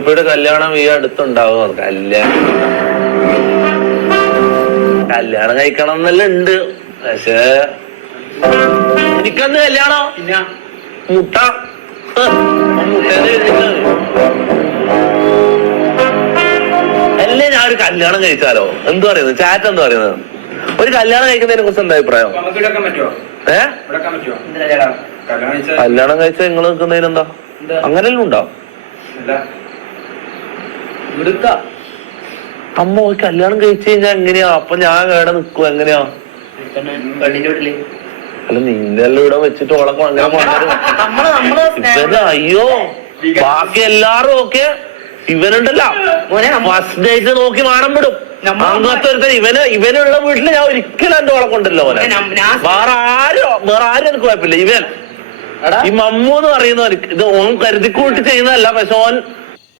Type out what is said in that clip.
അപ്പയുടെ കല്യാണം ഈ അടുത്തുണ്ടാവും. കല്യാണം കഴിക്കണം എന്നല്ല ഉണ്ട്. പക്ഷേ എനിക്കന്ന് കല്യാണം മുട്ട അല്ലേ ഞാൻ ഒരു കല്യാണം കഴിച്ചാലോ? എന്തു പറയുന്നത്? ചാറ്റ് എന്താ പറയുന്നത്? ഒരു കല്യാണം കഴിക്കുന്നതിനെ കുറിച്ച് എന്താ അഭിപ്രായം? കല്യാണം കഴിച്ചാൽ നിങ്ങൾ നിൽക്കുന്നതിന് എന്താ? അങ്ങനെയല്ലോ ഉണ്ടാവും. അമ്മ ഒരു കല്യാണം കഴിച്ചു കഴിഞ്ഞാൽ എങ്ങനെയാ? അപ്പൊ ഞാൻ കേടെ നിക്കുവോ? എങ്ങനെയാ? അല്ല നിന്റെ എല്ലാം ഇവിടെ വെച്ചിട്ട് ഓളക്കം അങ്ങനെ അയ്യോ ബാക്കി എല്ലാരും ഒക്കെ ഇവനുണ്ടല്ലോ ഫസ്റ്റ് ഡേറ്റ് നോക്കി മാണം വിടും. അങ്ങനത്തെ ഒരുത്തൻ ഇവനുള്ള വീട്ടില് ഞാൻ ഒരിക്കലും എന്റെ ഓളെ കൊണ്ടല്ലോ പോലെ. വേറെ ആരും എനിക്ക് കുഴപ്പമില്ല. ഇവൻ ഈ മമ്മു എന്ന് പറയുന്നവൻ ഇത് ഓൻ കരുതിക്കൂട്ടി ചെയ്യുന്നതല്ല. പക്ഷെ ഓൻ